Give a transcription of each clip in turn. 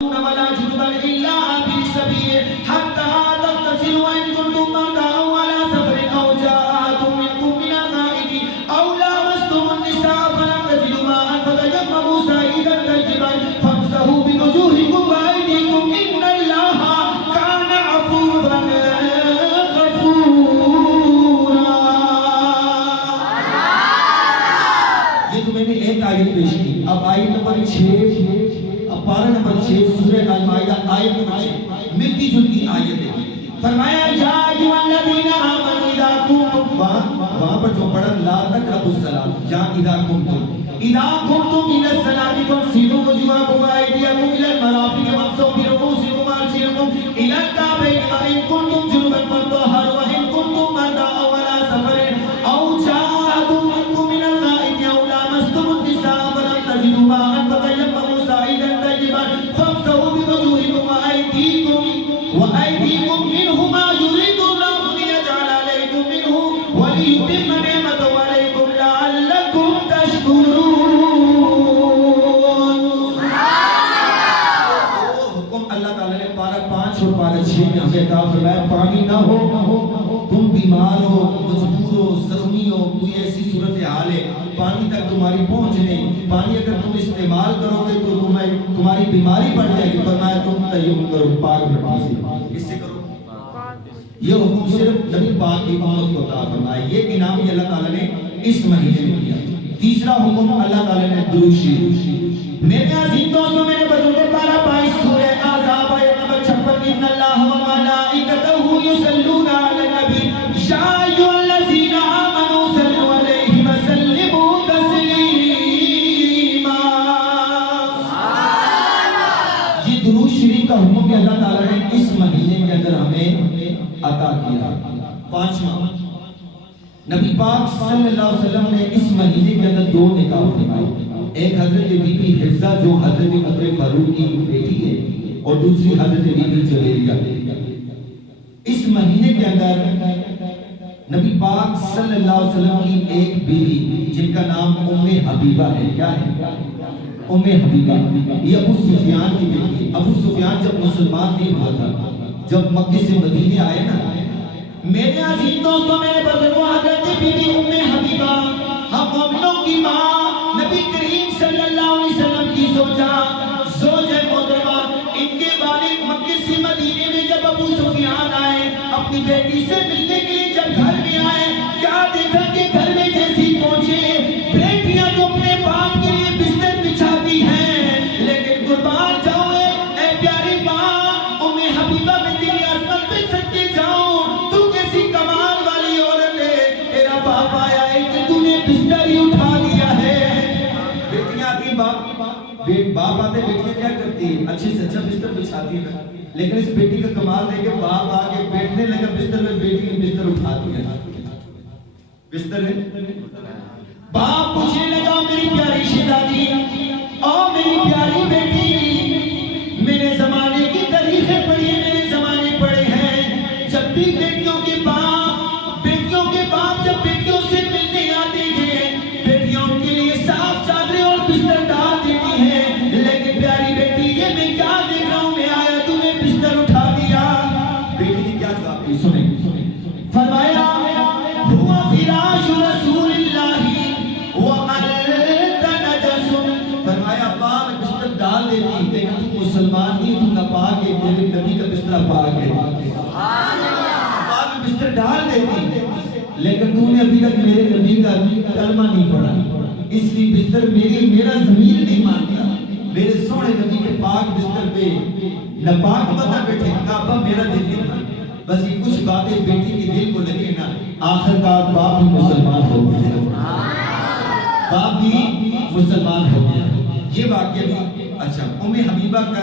ولا جنبا إلا عابري سبيل حتى تغتسلوا وإن كنتم مرضى أو على سفر أو جاء أحد منكم من الغائط أو لامستم النساء فلم تجدوا ماء فتيمموا صعيدا طيبا فامسحوا بوجوهكم وأيديكم إن الله كان عفوا غفورا. یہ تو میں نے ایک آیت پیش کی. اب آیت نمبر 6 پارہ نمبر 6 سورہ المائدہ آیت نمبر 6 ملتی جلتی آیت ہے. فرمایا یا ایھا الذین آمنوا اذا قمتم وہاں پر جو پڑھا لا تقربوا الصلاۃ یا اذا قمتم الى الصلاۃ فاغسلوا وجوہکم وایدیکم الى المرافق وامسحوا برؤوسکم وارجلکم الى الکعبین وان کنتم جنبا فاطہروا وان کنتم مرضى او علی سفر او جاء احد منکم من الغائط او لامستم النساء فلم تجدوا ماء فتیمموا صعیدا طیبا فامسحوا بوجوہکم وأيديكم منه ما يريد الله ليجعل عليكم منه وليتم نعمته عليكم لعلكم تشكرون. حکم اللہ تعالیٰ نے پارہ 5 اور پارہ 6 میں ہمیں عطا فرمایا پانی نہ ہو، تم بیمار ہو، مجبور ہو، زخمی ہو، کوئی ایسی صورتحال ہے پانی تک تمہاری پہنچ نہیں، پانی اگر تم استعمال کرو گے تو تمہاری بیماری بڑھ جائے گی. فرمایا تم تیمم کرو پاک مٹی سے. کس سے کرو؟ یہ حکم صرف نبی پاک کی امت کو عطا فرمایا. یہ انعام بھی اللہ تعالیٰ نے اس مہینے میں دیا. تیسرا حکم اللہ تعالیٰ نے درود شریف. میرے عزیز دوستوں میرے بزرگوں پارہ 22 سورہ احزاب آیت نمبر 56 ان اللہ و ملائکتہ یصلون علی النبی یا ایھا الذین آمنوا صلوا علیہ وسلموا تسلیما. یہ درود شریف کا حکم بھی اللہ تعالیٰ نے اس مہینے کے اندر ہمیں عطا کیا. 5واں نبی پاک صلی اللہ علیہ وسلم نے اس مہینے کے اندر 2 نکاح فرمائے. ایک حضرت بی بی حفصہ جو حضرت عمر فاروق کی بیٹی ہے اور دوسری حضرت بی بی جویریہ. اس مہینے کے اندر نبی پاک صلی اللہ علیہ وسلم کی ایک بیوی جن کا نام ام حبیبہ ہے. کیا ہے؟ ام حبیبہ. یہ ابو سفیان کی بیٹی ہے. ابو سفیان جب مسلمان نہیں ہوا تھا، جب مکہ سے مدینے آئے نا، میرے عزیز دوستوں میرے بزرگوں حضرت بی بی ام حبیبہ ہم مومنوں کی ماں نبی کریم صلی اللہ علیہ وسلم کی زوجہ محترمہ، ان کے والد مکہ سے مدینے میں جب ابو سفیان آئے اپنی بیٹی سے ملنے کے لیے جب گھر میں آئے، کیا دیکھا کہ گھر میں جیسی پہنچے بیٹیاں تو اپنے باپ کے لیے بستر بچھاتی ہیں، لیکن قربان جاؤ اے پیاری ماں ام حبیبہ میں تیری عظمت پہ سکتے جاؤں، تو کیسی کمال والی عورت ہے، تیرا باپ آیا ہے کہ تو نے بستر ہی اٹھا دیا ہے. بیٹیاں آتی باپ آتے بیٹیاں کیا کرتی ہیں؟ اچھے سے اچھا بستر بچھاتی ہے. لیکن اس بیٹی کا کمال ہے کہ باپ آگے بیٹھنے لگا بستر میں، بیٹی نے بستر اٹھاتی ہے. بستر ہے باپ پوچھنے لگا میری پیاری شہزادی اور میری پیاری بیٹی، میرے زمانے کی تاریخیں پڑھی ہیں، میرے زمانے پڑھے ہیں، جب بھی بیٹیوں کے باپ جب بیٹیوں سے ملنے آتے ہیں بیٹیوں کے لیے صاف چادریں اور بستر ڈال دیتی ہیں، لیکن پیاری بیٹی یہ میں کیا دیکھ رہا ہوں، میں آیا تو نے بستر اٹھا دیا. بیٹی نے کیا جواب دی؟ سنیں. فرمایا ہوا فراش رسول اللہ وانت نجس. فرمایا ابا میں بستر ڈال دیتی لیکن تم مسلمان نہیں، تم ناپاک ہے، میرے نبی کا بستر پاک ہے. ابا میں بستر ڈال دیتی لیکن تو نے ابھی تک میرے نبی کا کلمہ نہیں پڑھا، اس لیے بستر میرا ضمیر نہیں مانتا. میرے سونے نبی کے پاک بستر پہ ناپاک بندہ بیٹھے. ابا میرا دل نہیں مانتا. بس یہ کچھ باتیں بیٹی کے دل کو لگے نا، آخر کار باپ بھی مسلمان ہو گیا. باپ بھی مسلمان ہو گیا. یہ واقعہ بھی اچھا. ام حبیبہ کا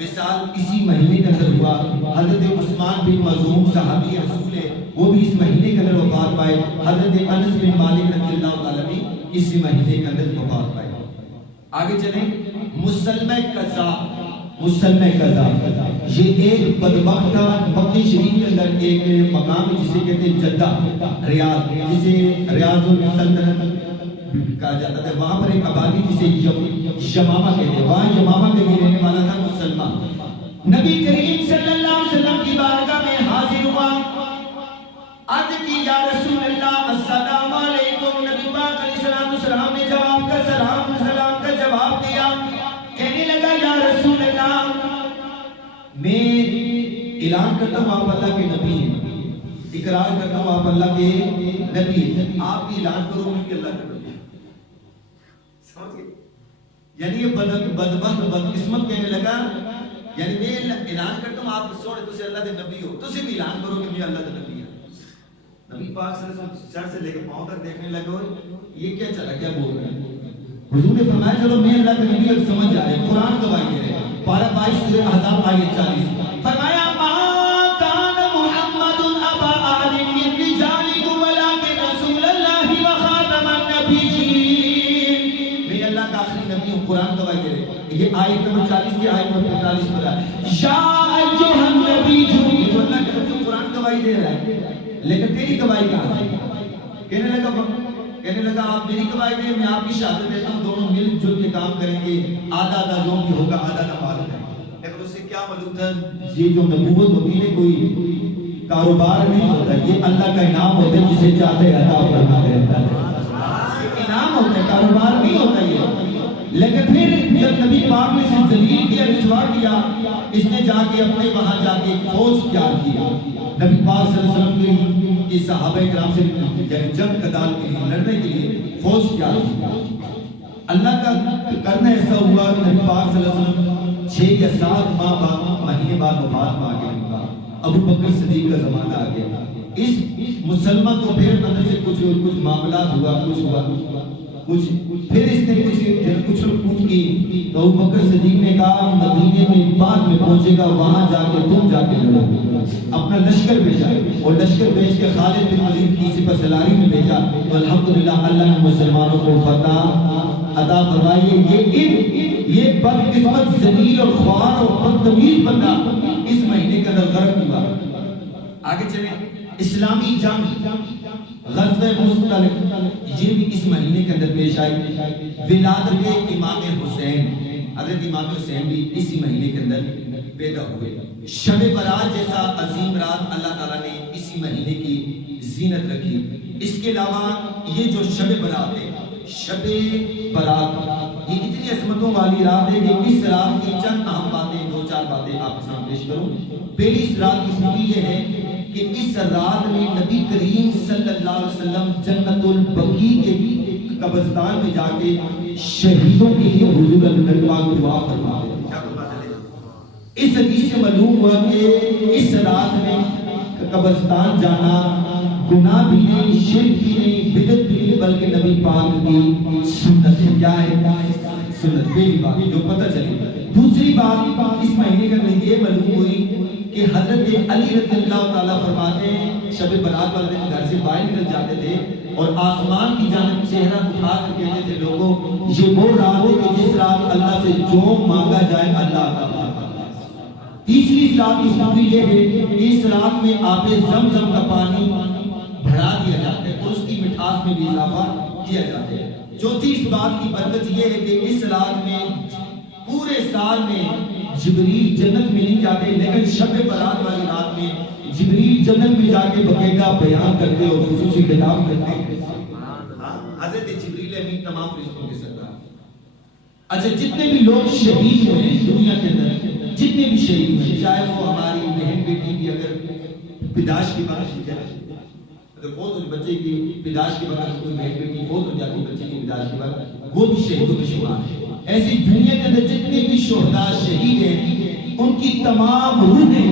وصال اسی مہینے کے اندر ہوا. حضرت عثمان بن مظعون صحابی رسول ہے، وہ بھی اس مہینے کے اندر وفات پائے. حضرت انس بن مالک رضی اللہ تعالیٰ بھی اسی مہینے کے اندر وفات پائے. آگے چلیں. مسلمہ قذاب. یہ ایک بدبخت تھا. مکہ شریف کے اندر ایک مقام ہے جسے کہتے ہیں جدہ ریاض، جسے ریاض السلطنت کہا جاتا تھا. وہاں پر ایک آبادی جسے یمامہ کہتے ہیں، وہاں یمامہ کے رہنے والا تھا مسلمہ. عرض کی یا رسول اللہ السلام علیکم. نبی پاک علیہ السلام نے جواب کا سلام کا جواب دیا. کہنے لگا یا رسول اللہ میں اعلان کرتا ہوں آپ اللہ کے نبی ہیں, اقرار کرتا ہوں آپ اللہ کے نبی ہیں, آپ بھی اعلان کرو کہ اللہ کا نبی ہے. سمجھ گئے؟ یعنی یہ بدبخت بدقسمت کہنے لگا یعنی میں اعلان کرتا ہوں آپ سونے تجھے اللہ کے نبی ہو, تجھے بھی اعلان کرو کہ میں اللہ کے نبی ہوں. نبی پاک صلی اللہ علیہ وسلم سر سے لے کے پاؤں تک دیکھنے لگے یہ کیا چلا کیا بول رہے ہیں. حضور نے فرمایا چلو میں اللہ کے نبی اب سمجھ جا رہے ہیں. قرآن گواہی دے رہے ہیں. پارہ 22 سورہ احزاب آیت 40 فرمایا ما کان محمد ابا احد من رجالکم ولکن رسول اللہ وخاتم النبیین. میں اللہ کا آخری نبی ہوں. قرآن گواہی دے رہے ہیں. یہ آیت نمبر 40 کی آیت نمبر 45 پر ہے یا ایھا النبی. جو اللہ کا نبی قرآن گواہی دے رہا ہے لیکن تیری گواہی کہاں ہے؟ کہنے لگا آپ میری گواہی دیں, میں آپ کی شہادت دیتا ہوں, دونوں مل جل کے کام کریں گے, آدھا آدھا جو بھی ہوگا آدھا آدھا مال کریں گے. لیکن اس سے کیا معلوم تھا یہ جو نبوت ہوتی ہے کوئی کاروبار نہیں ہوتا, یہ اللہ کا انعام ہوتا ہے جسے چاہتے عطا فرماتے ہیں. انعام ہوتا ہے, کاروبار نہیں ہوتا یہ. لیکن پھر جب نبی پاک نے اسے ذلیل کیا, رسوا کیا, اس نے جا کے اپنے وہاں جا کے فوج تیار کی. نبی پاک صلی اللہ علیہ وسلم کے صحابہ کرام سے جنگ قتال کے لیے لڑنے کے لیے فوج تیار کی. اللہ کا کرنا ایسا ہوا کہ نبی پاک صلی اللہ علیہ وسلم 6 یا 7 مہینے بعد وفات میں آ گئے. ابو بکر صدیق کا زمانہ آ گیا. اس مسلمان کو پھر اندر سے کچھ معاملات ہوا, پھر اس نے کچھ پوچھ کی تو ابو بکر صدیق نے کہا مدینے میں بعد میں پہنچے گا, وہاں جا کے تم جا کے لڑو. اپنا لشکر بھیجا اور لشکر بھیج کے خالد بن ولید کی سپہ سالاری میں بھیجا. تو الحمدللہ اللہ نے مسلمانوں کو فتح عطا فرمائی. یہ بدقسمت ذلیل اور خوار اور بدتمیز بندہ اس مہینے کے اندر غرق ہوا. آگے چلیں. اسلامی جنگ غزوہ مستلق یہ بھی اس مہینے کے اندر پیش آئی. ولادت امام حسین, حضرت امام حسین بھی اسی مہینے کے اندر پیدا ہوئے. شب برات جیسا عظیم رات اللہ تعالیٰ نے اسی مہینے کی زینت رکھی. اس کے علاوہ یہ جو شب برات ہے, شب برات یہ اتنی عظمتوں والی رات ہے کہ اس رات کی چند اہم باتیں 2-4 باتیں آپ کے سامنے پیش کروں. پہلی اس رات کی خوبی یہ ہے کہ اس رات میں نبی کریم صلی اللہ علیہ وسلم جنت البقیع کے قبرستان میں جا کے شہیدوں کے لیے حضور اللہ پاک دعا فرماتے ہیں. اس حدیث سے معلوم ہوا کہ اس رات میں قبرستان جانا گناہ بھی نہیں, شرک بھی نہیں, بدعت بھی نہیں, بلکہ نبی پاک کی سنت ہے. کیا ہے سنت؟ پہلی بات جو پتہ چلی. دوسری بات اس مہینے کے اندر یہ معلوم ہوئی کہ حضرت علی رضی اللہ تعالیٰ فرماتے ہیں شب برات والے دن گھر سے باہر نکل جاتے تھے اور آسمان کی جانب چہرہ اٹھا کر کہتے تھے لوگوں یہ وہ رات ہے کہ جس رات اللہ سے جو مانگا جائے اللہ عطا فرماتا ہے. تیسری اس رات کی خوبی یہ ہے کہ اس رات میں آب زمزم کا پانی بڑھا دیا جاتا ہے اور اس کی مٹھاس میں بھی اضافہ کیا جاتا ہے. چوتھی اس بات کی برکت یہ ہے کہ اس رات میں پورے سال میں جبریل جنت میں نہیں جاتے, لیکن شب برات والی رات میں جبریل جنت میں جا کے باقاعدہ بیان کرتے اور خصوصی خطاب کرتے ہیں. حضرت جبریل امین تمام فرشتوں کے سردار. اچھا جتنے بھی لوگ شہید ہوئے ہیں دنیا کے اندر, جتنے بھی شہید ہوئے, چاہے وہ ہماری بہن بیٹی کی اگر پیدائش کے بعد اگر فوت ہو بچے کی پیدائش کے بعد کوئی بہن بیٹی فوت ہو جاتی بچے کی پیدائش کے بعد, وہ بھی شہیدوں میں شمار ہے. ایسی دنیا کے اندر جتنے بھی شہداء شہید ہیں ان کی تمام روحیں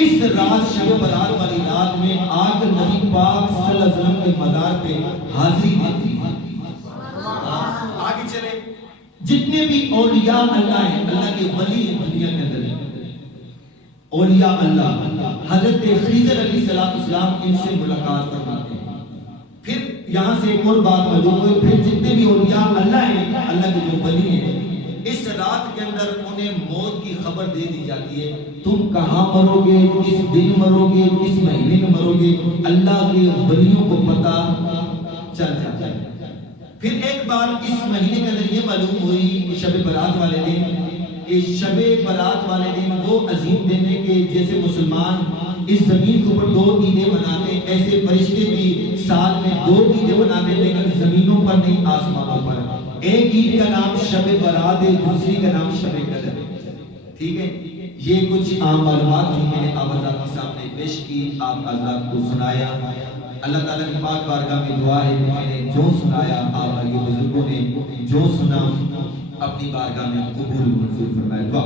اس رات شب برات والی رات میں آ کر نبی پاک صلی اللہ علیہ وسلم کے مزار پہ حاضری دیتی ہیں. آگے چلے. جتنے بھی اولیاء اللہ ہیں, اللہ کے ولی ہیں دنیا کے اندر, اولیاء اللہ حضرت خضر علیہ السلام ان سے ملاقات فرماتے ہیں. پھر یہاں سے ایک اور بات معلوم ہوئی, پھر جتنے بھی اولیاء اللہ ہیں, اللہ کے جو ولی ہیں, اس رات کے اندر انہیں موت کی خبر دے دی جاتی ہے. تم کہاں مرو گے, کس دن مرو گے, کس مہینے میں مرو گے, اللہ کے ولیوں کو پتہ چل جاتا ہے. پھر ایک بار اس مہینے کے اندر یہ معلوم ہوئی کہ شب برات والے دن, کہ شب برات والے دن وہ عظیم دن ہے کہ جیسے مسلمان اس زمین کے اوپر 2 عیدیں مناتے ہیں، ایسے فرشتے بھی سال میں 2 عیدیں مناتے ہیں، لیکن زمینوں پر نہیں، آسمانوں پر۔ ایک عید کا نام شب برات ہے، دوسری کا نام شب قدر ہے۔ ٹھیک ہے، یہ کچھ عام معلومات تھی، میں نے آپ حضرات کے سامنے پیش کی، آپ حضرات کو سنایا۔ اللہ تعالیٰ کی پاک بارگاہ میں دعا ہے کہ میں نے جو سنایا، آپ کے بزرگوں نے جو سنا، اپنی بارگاہ میں قبول منظور فرمائے۔ دعا